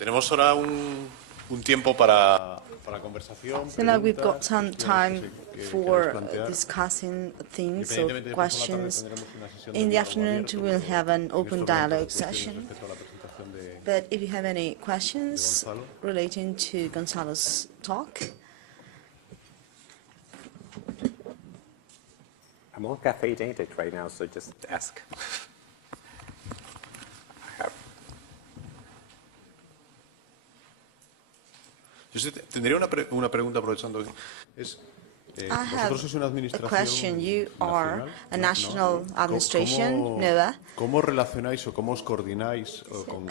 Tenemos ahora un tiempo para conversación. So now we've got some time for discussing things or questions. In the afternoon, we'll have an open dialogue session. But if you have any questions relating to Gonzalo's talk. I'm all caffeinated right now, so just ask. Yo tendría una pregunta aprovechando. I have a question. You are a national administration, NOAA. ¿Cómo relacionáis o cómo os coordináis con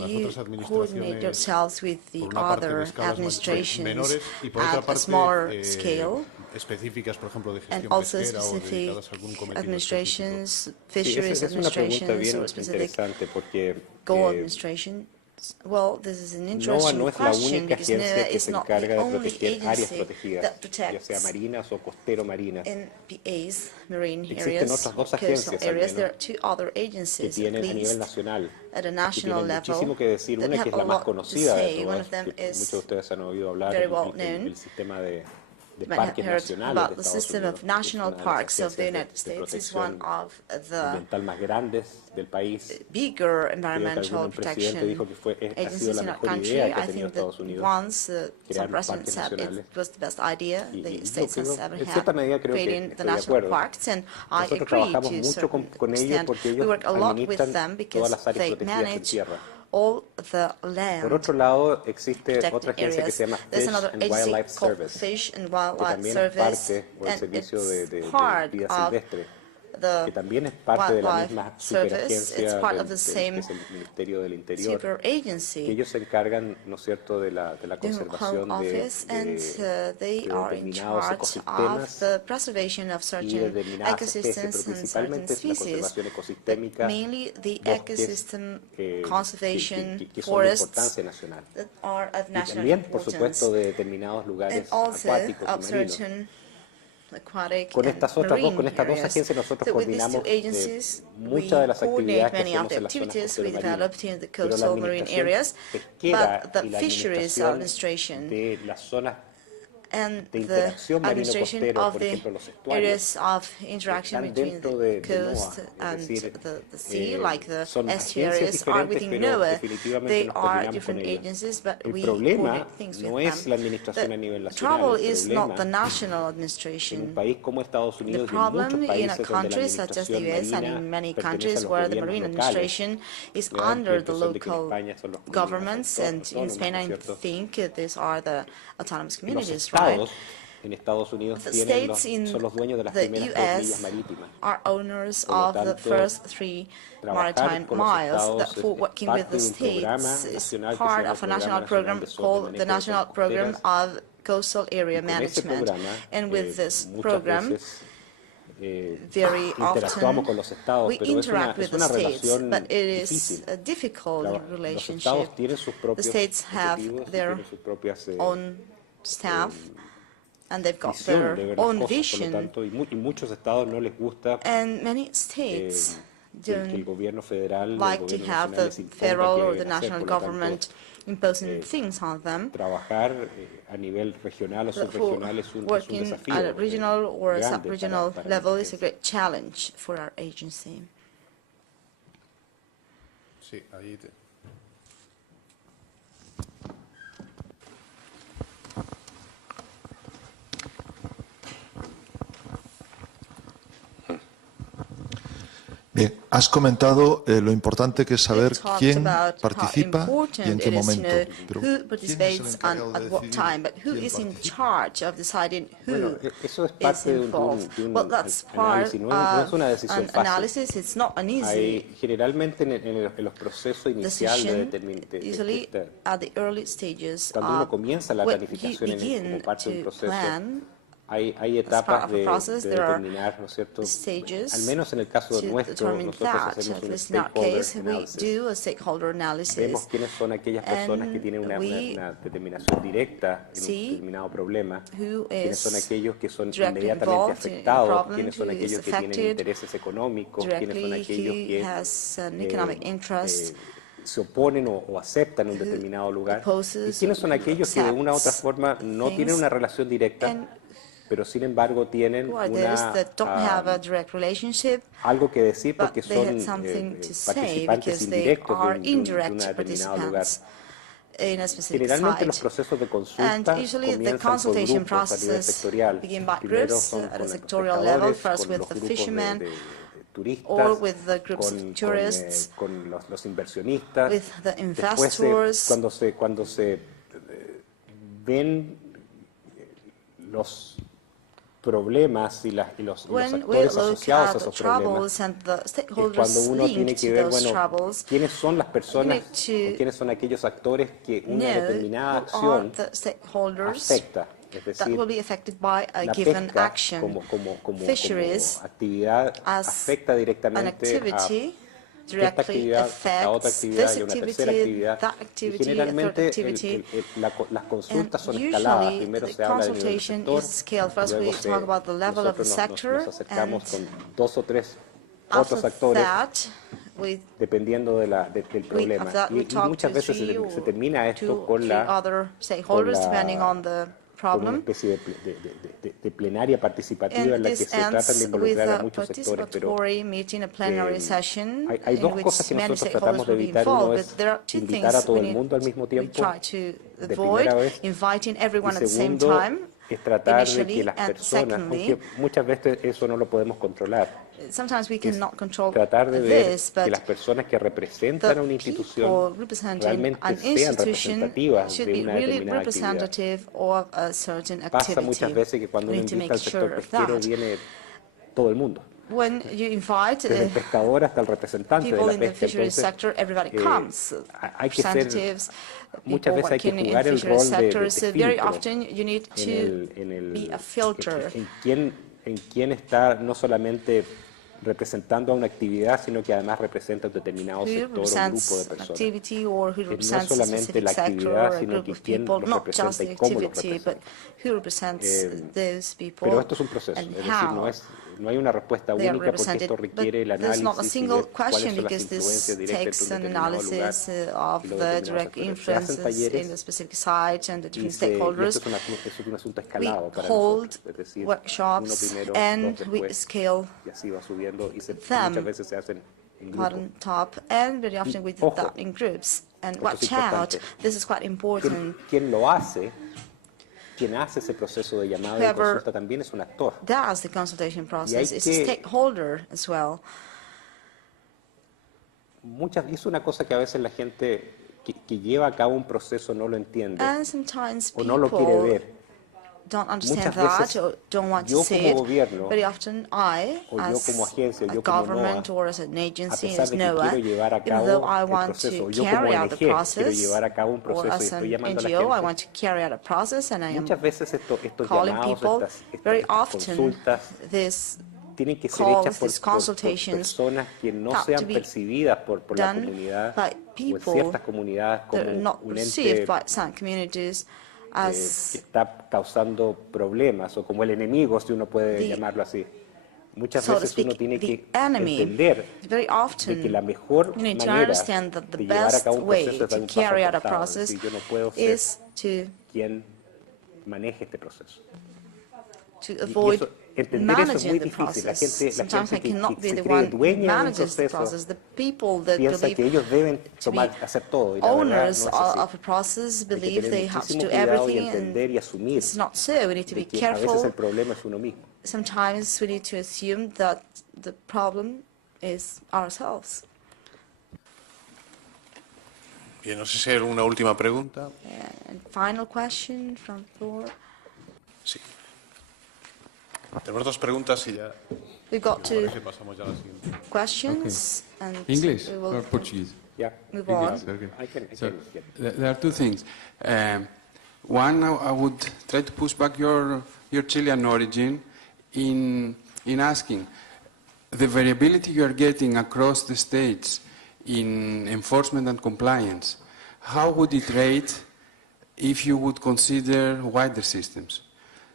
las otras administraciones? Coordinate yourselves with the other administrations at a smaller scale, específicas, por ejemplo, de and gestión also pesquera o specific dedicadas a algún cometido administrations, fisheries es una pregunta administrations, bien or specific interesante porque goal administration? Well, this is an interesting NOAA no es la question única because NOAA agencia que is se not the encarga de only proteger áreas agency protegidas, that ya protects sea marinas o costero-marinas. MPAs, marine Existen areas, otras dos coastal agencias, al areas. There are menos, two other que agencies, at tienen a nivel least, nacional, at a que national tienen muchísimo level, que decir. that Una que have es a la más lot to conocida de say. One todas, of them que muchos de is ustedes han oído hablar, very well known. el sistema de You might have parques heard nacionales about de the Estados system Unidos, of que es national una de las parks of the agencias United de States. Is protección one of the ambiental más grandes del país. bigger Creo que environmental algún presidente protection dijo que ha sido agencies la in our mejor country. idea que ha I tenido think that Estados Unidos once some crear president parques said nacionales. it was the best idea Y the yo States has creo, ever en cierta had, medida creo que creating the estoy de national acuerdo. parks, and I Nosotros agree trabajamos to a mucho certain con ellos extent. porque We ellos work a lot with administran them todas because las áreas they protegidas en manage tierra. all the Por land otro lado, existe otra protected agencia que se areas. llama There's Fish another and agency Wildlife called Service, Fish and que Wildlife también es Service, parte, o el and servicio it's de part vida of silvestre, the que también es parte de la Wildlife misma Service. It's superagencia part of que the same es el Ministerio del Interior, super que agency, ellos se encargan, ¿no es cierto?, de la the Home conservación Office, and they de are in determinados charge of ecosistemas the preservation of y certain determinadas especies, pero ecosystems and certain principalmente es la species, conservación but ecosistémica, mainly the bosques ecosystem que conservation son de forests importancia nacional. that are of Y national también, por importance, supuesto, de determinados and lugares also acuáticos y of marinos. certain aquatic Con and estas dos marine agencias areas. nosotros So with these two coordinamos agencies, we muchas de las coordinate actividades que many of hacemos the en las zonas activities we costero-marinas. developed in the Pero la coastal marine administración areas, pesquera but the y la fisheries administración administration de las zonas and de the interacción administration marino-costero, of por the ejemplo, los areas estuarios, of interaction están between dentro the de coast NOAA, and es decir, the sea, like the son estuaries agencias are diferentes, within pero NOAA. definitivamente They nos are coordinamos different con ellas. agencies, but El we problema coordinate things no with es them. la administración a nivel The nacional, trouble el is not the problema national en un administration. país como Estados The Unidos y en problem muchos in a países donde la country such as the administración US and marina in many pertenece a countries los where the gobiernos marine locales, administration is ¿verdad? under Que the son de que en local España son los comunas governments, and in autónomos, Spain ¿no es I cierto? think these are the autonomous Los communities, right? estados en Estados Unidos The tienen states in son los dueños de las the primeras 3 millas US marítimas. are owners Por lo of the tanto, first 3 maritime trabajar con los miles. estados Therefore, es working with parte the de un programa states is nacional que se part llama of a el national Programa program Nacional de called the Manejo de National Zonas Program Costeras, of Coastal Area y con ese Management. programa And with this muchas program, veces very interactuamos often con los estados, we pero interact with es the una states, relación but it is difícil. a difficult Los relationship. estados tienen sus The propios states have objetivos y their tienen sus propias own staff, and they've got visión de their ver las own cosas, por lo vision. tanto, y muchos estados no les gusta And many states que el don't gobierno federal, el like to gobierno have nacional the les imponga federal qué or the deben hacer, national por lo tanto, government imposing things on them. trabajar a nivel regional o Therefore, subregional es un working desafío at a regional or a grande sub-regional para level la is a great challenge for our agency. Sí, ahí te... Bien, has comentado lo importante que es saber We've talked quién about participa how y en important qué it is to momento. know Pero, who ¿quién es el participates encargado and de at what decidir time, but who quién is in participa? charge of deciding Bueno, who eso es is parte involved? de un Well, that's part análisis, no es una of decisión an fácil. analysis. It's not an easy Generalmente en los procesos iniciales decision, usually at the early stages, cuando uno comienza la when you planificación como begin parte de un to proceso, plan, hay part etapas of a de process, there are determinar, ¿no es cierto? stages Al menos en el caso to nuestro, determine nosotros that. hacemos At un least in our stakeholder case, we analysis. do a stakeholder analysis. Vemos quiénes son aquellas personas que And tienen una we determinación directa en un see determinado problema, who quiénes son is aquellos que son directly inmediatamente involved in the afectados, problem, quiénes son who is aquellos que tienen affected intereses económicos, quiénes son directly, aquellos who que has an economic interest, se oponen o aceptan un determinado lugar, y quiénes son aquellos que de una u otra forma no tienen una relación directa, pero sin embargo tienen algo que decir porque son participantes indirectos de un determinado lugar. Generalmente los procesos de consulta comienzan por grupos a nivel sectorial. Primero son con los pescadores, con los grupos de turistas, con los inversionistas. Después, cuando se ven los problemas y los actores asociados a esos problemas, es cuando uno tiene que ver, bueno, quiénes son las personas o quiénes son aquellos actores que una determinada acción afecta. Es decir, la pesca como actividad afecta directamente a esta actividad, a otra actividad y a una tercera actividad. Y generalmente las consultas son escaladas. Primero se habla del nivel del sector, luego nosotros nos acercamos con 2 o 3 otros actores, dependiendo del problema. Y muchas veces se termina esto con una especie de plenaria participativa en la que se tratan de involucrar a muchos sectores, pero hay dos cosas que nosotros tratamos de evitar. Uno es invitar a todo el mundo al mismo tiempo, de primera vez, y segundo, es tratar de que las personas, aunque muchas veces eso no lo podemos controlar, tratar de ver que las personas que representan a una institución realmente sean representativas de una determinada actividad. Pasa muchas veces que cuando uno invita al sector pesquero viene todo el mundo, desde el pescador hasta el representante de la pesca. Entonces, hay que ser, muchas veces hay que jugar el rol de filtro en quién está no solamente representando a una actividad, sino que además representa un determinado sector o grupo de personas. No es solamente la actividad, sino que quién los representa y cómo los representa. Pero esto es un proceso, es decir, no hay una respuesta única porque esto requiere el análisis y ver cuáles son las influencias directas en un determinado lugar y los determinados actores. Se hacen talleres y esto es un asunto escalado para nosotros, es decir, uno primero, dos después, y así va subiendo, y muchas veces se hacen en grupo. ¿Quién lo hace? Quien hace ese proceso de llamada de consulta también es un actor. Does the consultation process is a stakeholder as well. Y es una cosa que a veces la gente que lleva a cabo un proceso no lo entiende o no lo quiere ver. Don't understand that or don't want to see it. Very often I, as a government or as an agency, as NOAA, even though I want to carry out the process, or as an NGO, I want to carry out a process, and I am calling people, very often these calls, these consultations, have to be done by people that are not received by some communities que está causando problemas, o como el enemigo, si uno puede llamarlo así. Muchas veces uno tiene que entender de que la mejor manera de llevar a cabo un proceso es dar un paso al costado. Es decir, yo no puedo ser quien maneje este proceso. Entender eso es muy difícil. La gente que se cree dueña del proceso piensa que ellos deben hacer todo. Y la verdad no es así. Hay que tener muchísimo cuidado y entender y asumir de que a veces el problema es uno mismo. Sometimes we need to assume that the problem is ourselves. Bien, no sé si hay una última pregunta. And final question from the floor. Sí. Tenemos 2 preguntas y ya. We've got 2 Okay. questions. And English or Portuguese? Yeah. Move on. Okay. So there are 2 things. One, I would try to push back your Chilean origin in asking the variability you are getting across the states in enforcement and compliance. How would it rate if you would consider wider systems?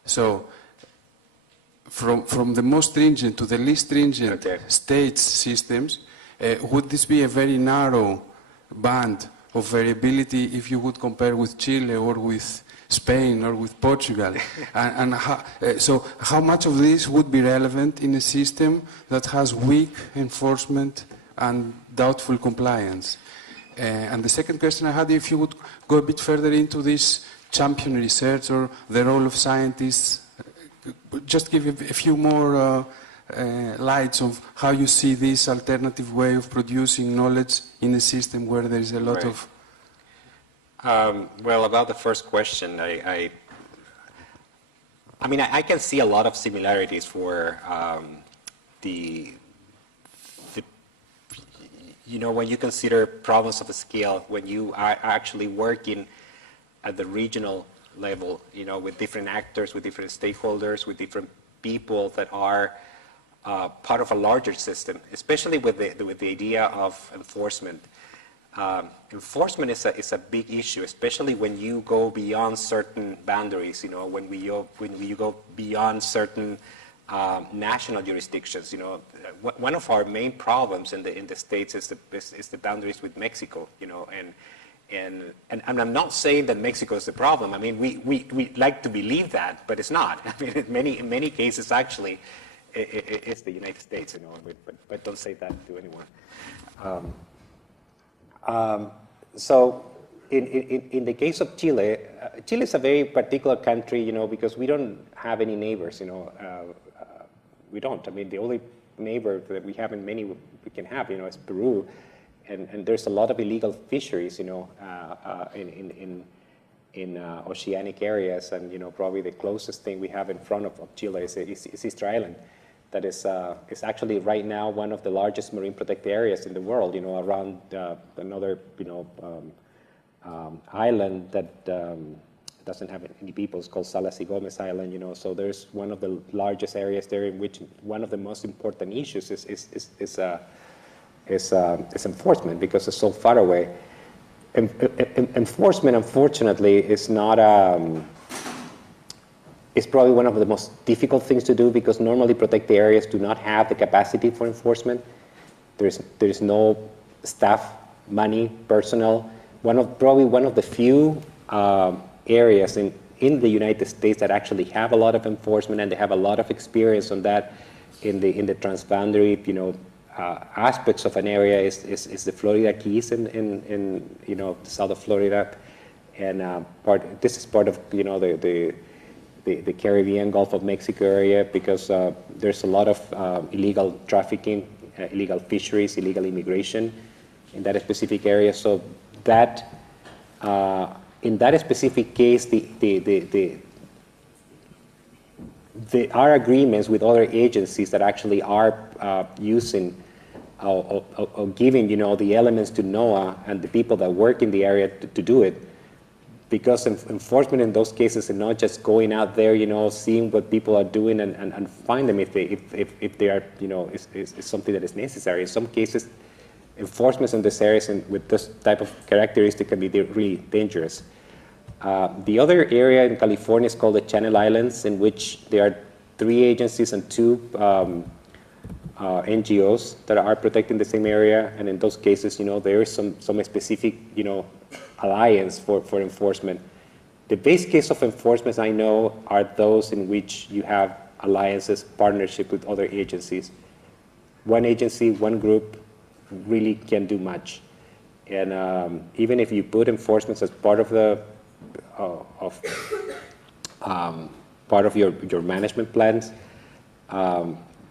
So, from the most stringent to the least stringent states systems, would this be a very narrow band of variability if you would compare with Chile or with Spain or with Portugal? So how much of this would be relevant in a system that has weak enforcement and doubtful compliance? And the second question I had, if you would go a bit further into this champion research or the role of scientists, just give a few more lights of how you see this alternative way of producing knowledge in a system where there is a lot of... Well, about the first question, I mean, I can see a lot of similarities for you know, when you consider problems of a scale, when you are actually working at the regional level, you know, with different actors, with different stakeholders, with different people that are part of a larger system, especially with the idea of enforcement. Enforcement is a big issue, especially when you go beyond certain boundaries. You know, when you go beyond certain national jurisdictions. You know, one of our main problems in the States is the boundaries with Mexico. You know, and I'm not saying that Mexico is the problem. I mean, we like to believe that, but it's not. I mean, in many cases, actually, it's the United States. You know, but don't say that to anyone. So in the case of Chile, Chile is a very particular country, you know, because we don't have any neighbors, you know. We don't. I mean, the only neighbor that we have in many we can have, you know, is Peru, and there's a lot of illegal fisheries, you know, in oceanic areas, and you know, probably the closest thing we have in front of Chile is Easter Island. That is actually right now one of the largest marine protected areas in the world. You know, around another island that doesn't have any people. It's called Salas y Gomez Island. You know, so there's one of the largest areas there in which one of the most important issues is enforcement, because it's so far away. Enforcement, unfortunately, is not. It's probably one of the most difficult things to do, because normally protected areas do not have the capacity for enforcement. There's no staff, money, personnel. Probably one of the few areas in the United States that actually have a lot of enforcement, and they have a lot of experience on that in the transboundary, you know, aspects of an area is the Florida Keys in you know, the south of Florida, and this is part of, you know, the Caribbean, Gulf of Mexico area, because there's a lot of illegal trafficking, illegal fisheries, illegal immigration in that specific area. So that in that specific case, there are agreements with other agencies that actually are using or giving, you know, the elements to NOAA and the people that work in the area to do it. Because enforcement in those cases is not just going out there, you know, seeing what people are doing and find them if they are, you know, is something that is necessary. In some cases, enforcement in this areas and with this type of characteristic can be really dangerous. The other area in California is called the Channel Islands, in which there are 3 agencies and 2 NGOs that are protecting the same area, and in those cases, you know, there is some specific, you know, alliance for enforcement. The base case of enforcement, I know, are those in which you have alliances, partnership with other agencies. One agency, one group really can do much, and even if you put enforcement as part of the part of your management plans,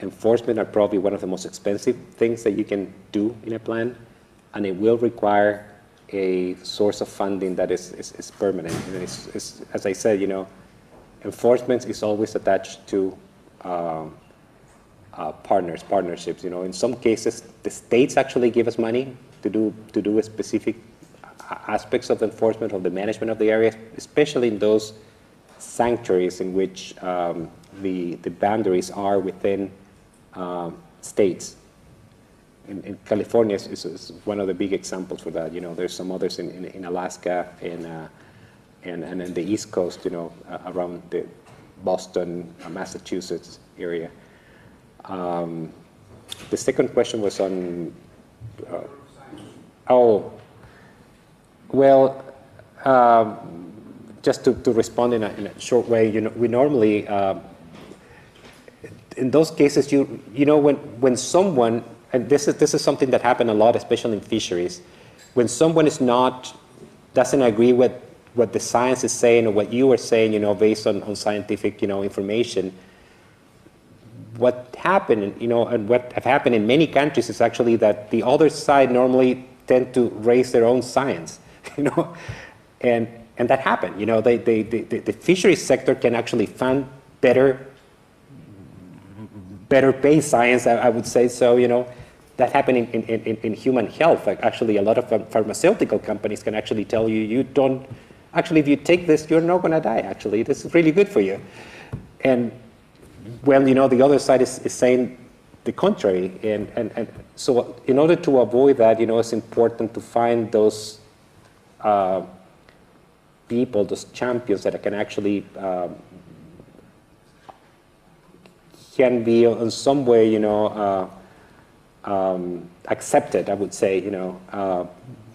enforcement are probably one of the most expensive things that you can do in a plan, and it will require a source of funding that is permanent. And it's, as I said, you know, enforcement is always attached to partnerships. You know, in some cases, the states actually give us money to do a specific aspects of enforcement of the management of the area, especially in those sanctuaries in which the boundaries are within states. In California is one of the big examples for that. You know, there's some others in Alaska and in the East Coast, you know, around the Boston, Massachusetts area. The second question was on, Well, just to respond in a short way, we normally, in those cases, when someone, and this is something that happened a lot, especially in fisheries, when someone doesn't agree with what the science is saying or what you are saying, based on scientific, information, what happened, and what have happened in many countries is actually that the other side normally tend to raise their own science, and that happened. The fisheries sector can actually fund better paid science, I would say so. That happened in human health. Like actually, a lot of pharmaceutical companies can actually tell you don't. Actually, if you take this, you're not going to die. Actually, this is really good for you. And well, the other side is saying the contrary. And so in order to avoid that, it's important to find those people, those champions that can actually can be in some way, accepted, I would say,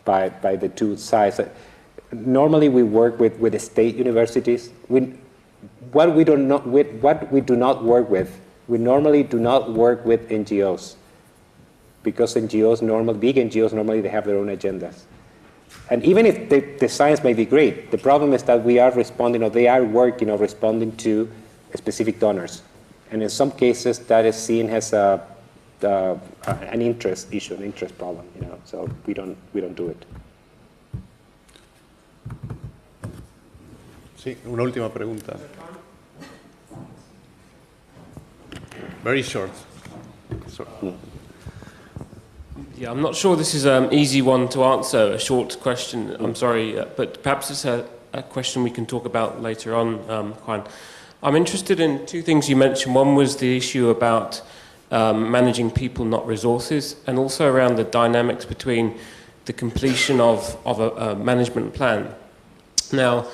by the two sides. Normally, we work with the state universities. What we do not work with, we normally do not work with NGOs, because big NGOs normally they have their own agendas. And even if the science may be great, the problem is that we are responding, or they are working, responding to specific donors, and in some cases that is seen as an interest issue, an interest problem. So we don't do it. Sí, una última pregunta. Very short. Yeah, I'm not sure this is an easy one to answer, a short question. I'm sorry, but perhaps it's a question we can talk about later on, Juan. I'm interested in two things you mentioned. One was the issue about managing people, not resources, and also around the dynamics between the completion of a management plan. Now,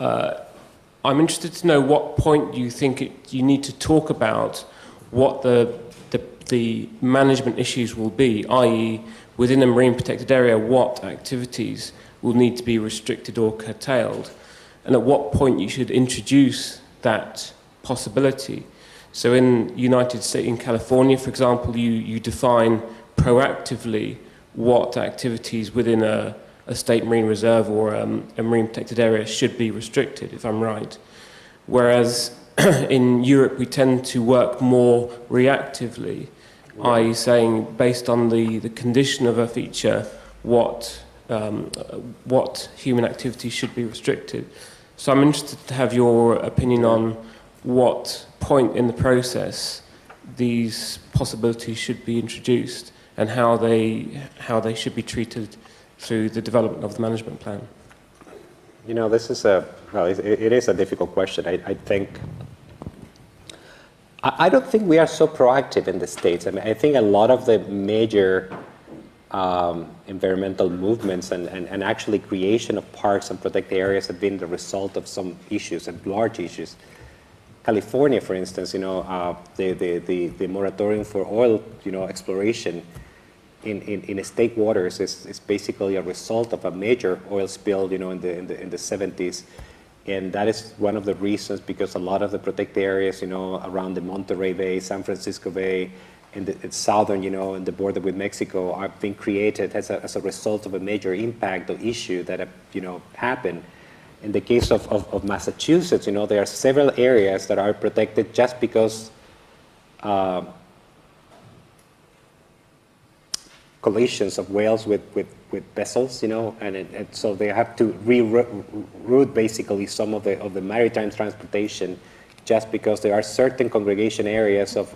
I'm interested to know what point you think you need to talk about what the management issues will be, i.e. within a marine protected area, what activities will need to be restricted or curtailed, and at what point you should introduce that possibility. So in United States, in California, for example, you define proactively what activities within a state marine reserve or a marine protected area should be restricted, if I'm right. Whereas in Europe, we tend to work more reactively, i.e. saying, based on the condition of a feature, what human activity should be restricted. So I'm interested to have your opinion on what point in the process these possibilities should be introduced and how they should be treated through the development of the management plan. This is it is a difficult question. I don't think we are so proactive in the States. I think a lot of the major environmental movements and actually creation of parks and protected areas have been the result of some issues and large issues. California, for instance, the moratorium for oil, exploration in state waters is basically a result of a major oil spill, in the 70s, and that is one of the reasons, because a lot of the protected areas, around the Monterey Bay, San Francisco Bay, in the southern, in the border with Mexico, are being created as a result of a major impact or issue that happened. In the case of Massachusetts, there are several areas that are protected just because collisions of whales with vessels, and so they have to reroute basically some of the maritime transportation, just because there are certain congregation areas of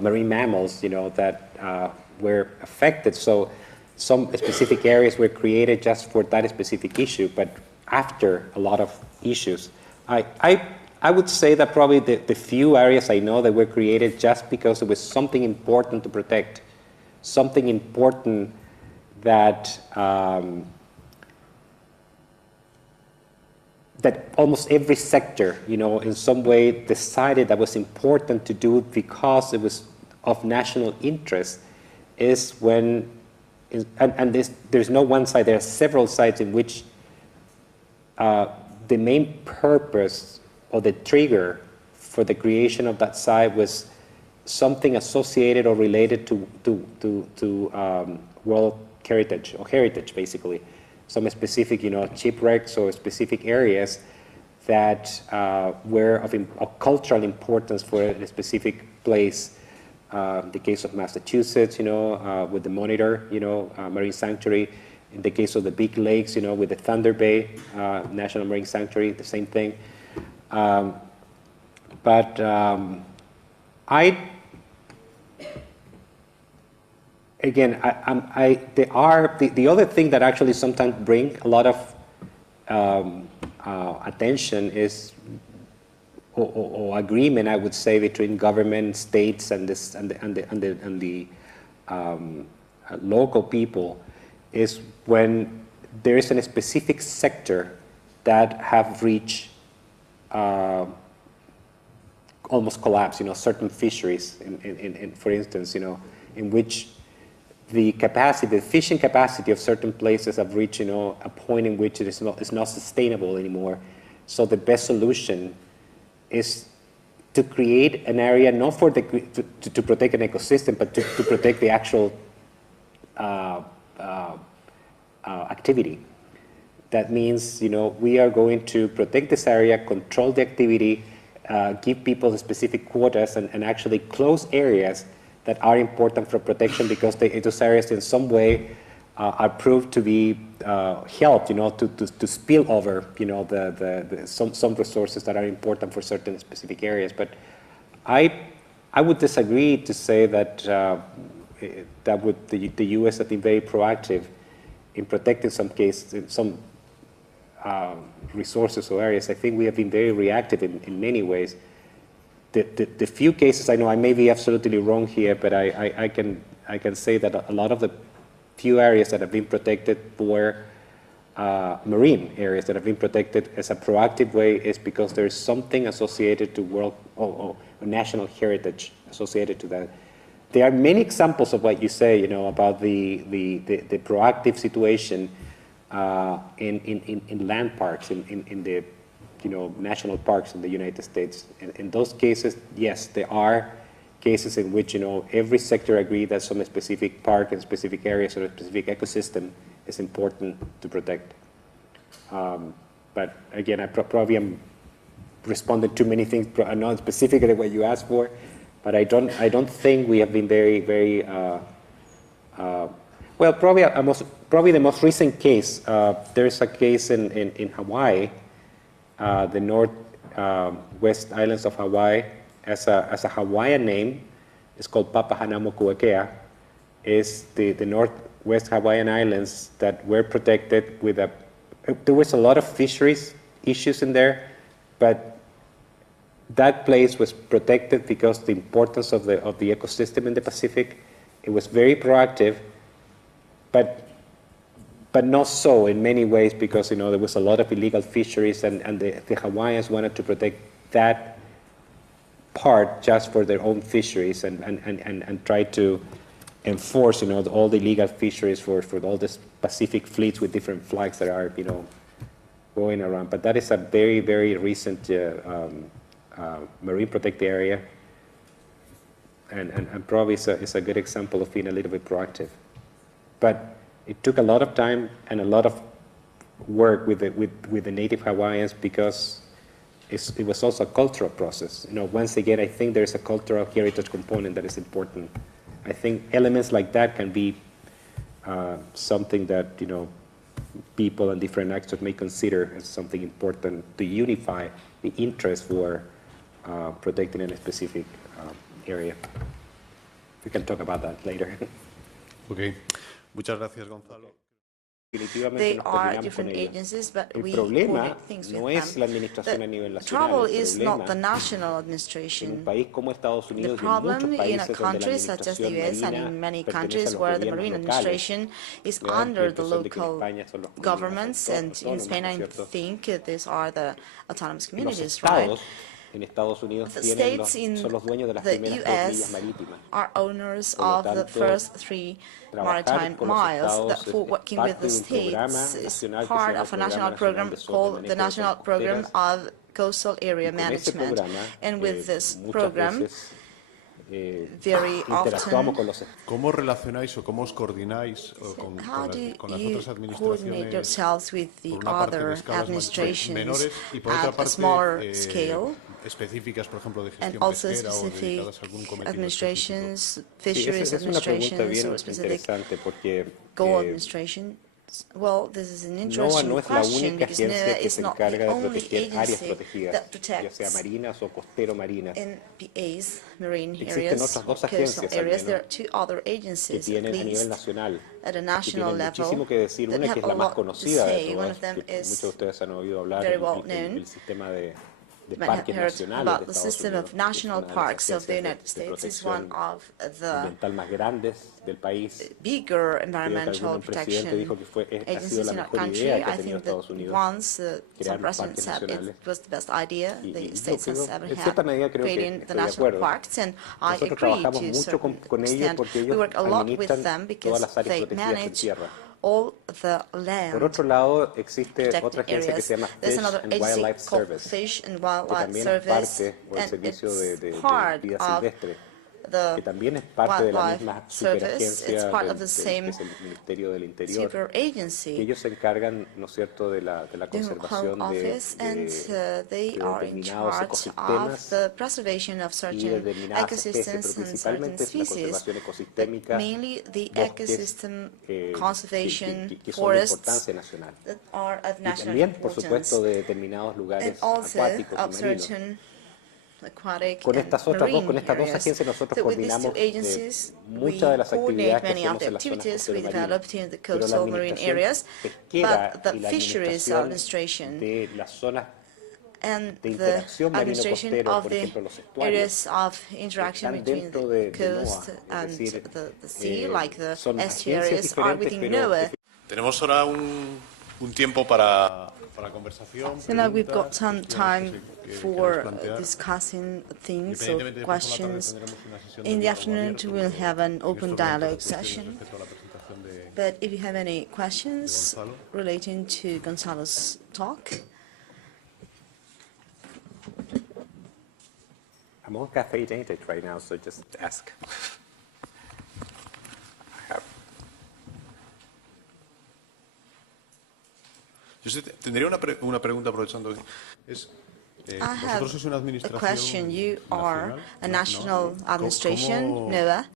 marine mammals, that were affected. So some specific areas were created just for that specific issue, but after a lot of issues. I would say that probably the few areas I know that were created just because it was something important to protect, something important that that almost every sector, in some way decided that was important to do because it was of national interest, is when and there's no one site, there are several sites in which the main purpose or the trigger for the creation of that site was something associated or related to World Heritage, or heritage basically. Some specific, shipwrecks or specific areas that were of cultural importance for a specific place. The case of Massachusetts, with the Monitor, Marine Sanctuary. In the case of the big lakes, with the Thunder Bay National Marine Sanctuary, the same thing. Again, the other thing that actually sometimes bring a lot of attention is, or agreement, I would say, between government, states, and the local people, is when there is a specific sector that have reached almost collapse. Certain fisheries, for instance, in which the fishing capacity of certain places have reached, a point in which it's not sustainable anymore. So the best solution is to create an area not for to protect an ecosystem, but to protect the actual activity. That means, we are going to protect this area, control the activity, give people specific quotas, and actually close areas that are important for protection because those areas in some way are proved to be helped, to spill over, some resources that are important for certain specific areas. But I would disagree to say that the U.S. has been very proactive in protecting some resources or areas. I think we have been very reactive in many ways. The few cases I know, I may be absolutely wrong here, but I can say that a lot of the few areas that have been protected were marine areas that have been protected as a proactive way is because there is something associated to world or national heritage associated to that. There are many examples of what you say, about the proactive situation in land parks, in the national parks in the United States. In those cases, yes, there are cases in which every sector agreed that some specific park and specific areas or a specific ecosystem is important to protect. But again, I probably am responding to many things, not specifically what you asked for. But I don't think we have been very, very well. Probably the most recent case. There is a case in Hawaii, the northwest islands of Hawaii, as a Hawaiian name. It's called Papahānaumokuākea. Is the northwest Hawaiian islands that were protected with a. There was a lot of fisheries issues in there, but that place was protected because the importance of the ecosystem in the Pacific. It was very proactive, but not so in many ways because there was a lot of illegal fisheries, and the Hawaiians wanted to protect that part just for their own fisheries and try to enforce all the illegal fisheries for all the Pacific fleets with different flags that are going around. But that is a very, very recent marine protected area, and probably it's a good example of being a little bit proactive. But it took a lot of time and a lot of work with the native Hawaiians because it was also a cultural process. Once again, I think there's a cultural heritage component that is important. I think elements like that can be something that people and different actors may consider as something important to unify the interest for protecting in a specific area. We can talk about that later. Okay. Muchas gracias, Gonzalo. They are different agencies, but we coordinate things with them. The trouble is not the national administration. The problem in a country such as the U.S. and in many countries where the marine administration is under the local governments, and in Spain I think these are the autonomous communities, right? en Estados Unidos The tienen states in son los dueños de las the primeras 2 millas US marítimas. are owners Por lo of the tanto, first 3 maritime con los miles. estados Therefore, es working with parte the de un programa states is nacional que se part llama of a el national Programa Nacional program de Zonas de called the Manejo de National Zonas Program Costeras. of Coastal Area Y con ese Management. programa, And with this muchas program, veces very interactuamos often, con los ¿Cómo relacionáis o cómo os coordináis how do con las you otras coordinate administraciones, yourselves with the por una parte de other escalas administrations menores y por otra at a parte smaller scale? específicas, por ejemplo, de And gestión also pesquera o specific dedicadas a algún cometido específico? administrations, Sí, fisheries es una pregunta administrations, bien or specific interesante porque goal administration. Well, this is an NOAA interesting no es la question única because agencia NOAA que is se not the encarga de only proteger áreas agency protegidas, that ya sea protects marinas o costero-marinas. MPAs, marine Existen areas, otras dos coastal agencias al areas. There menos are 2 other que agencies, at tienen a nivel least, nacional, at a que national tienen level, muchísimo que decir. that Una que have es a la más lot to conocida de say. One todas, of them que muchos is de ustedes han oído hablar, very well known. el sistema de You might have parques heard nacionales de about the Estados system Unidos, of que es national una de las parks of the agencias United de States. Is one protección of the ambiental más grandes del país. bigger Creo que environmental algún presidente protection dijo que ha sido agencies la in our mejor country. idea que ha I tenido think that Estados Unidos once crear some los president parques said nacionales. it was the best idea Y the yo states has creo, ever en had, cierta medida creo que creating the estoy de national acuerdo. parks, and I Nosotros agree trabajamos to a mucho certain con ellos extent. porque We ellos work a lot with administran them todas because las áreas they protegidas en manage tierra. all the Por land otro lado, existe protected otra agencia que areas. se llama There's Fish another and agency Wildlife called Service, Fish and que Wildlife también es Service, parte, o el and servicio it's de part vida of silvestre, the que también es parte de la Wildlife misma Service. It's superagencia part of the que same es el Ministerio del Interior, super que agency, ellos se encargan, ¿no es cierto?, de la the Home conservación Office, and they de are in determinados charge of ecosistemas the preservation of y certain determinadas especies, pero ecosystems and certain principalmente es la species, conservación but ecosistémica, mainly the bosques ecosystem que conservation son de forests importancia nacional. that are of Y national también, por importance, supuesto, de determinados and lugares also acuáticos of y marinos. certain aquatic Con and estas otras dos, con marine estas dos areas. agencias nosotros So with these two coordinamos agencies, we muchas de las coordinate actividades que many of hacemos the en las zonas activities we costero-marinas. developed in the Pero la coastal marine administración areas, pesquera but the y la fisheries administración administration de las zonas and de the interacción administration marino-costero, of por the ejemplo, los estuarios, areas of interaction están between dentro the de coast NOAA, and es decir, the sea, like the son estuaries agencias are diferentes, within pero NOAA. Tenemos ahora un tiempo para conversación. So now we've got preguntas, some cuestiones time que for queráis plantear. discussing things or Independientemente de por la tarde questions. tendremos una sesión de In the diálogo afternoon, abierto, we'll pero have an en open estos momentos dialogue cuestiones session. respecto a la presentación de But if you have any questions Gonzalo. relating to Gonzalo's talk, I'm on cafe dated right now, so just ask. I have. Yo tendría una pregunta aprovechando. Es, I have vosotros sois una a administración question. You are nacional, a ¿no? national ¿Cómo- administration, NOAA.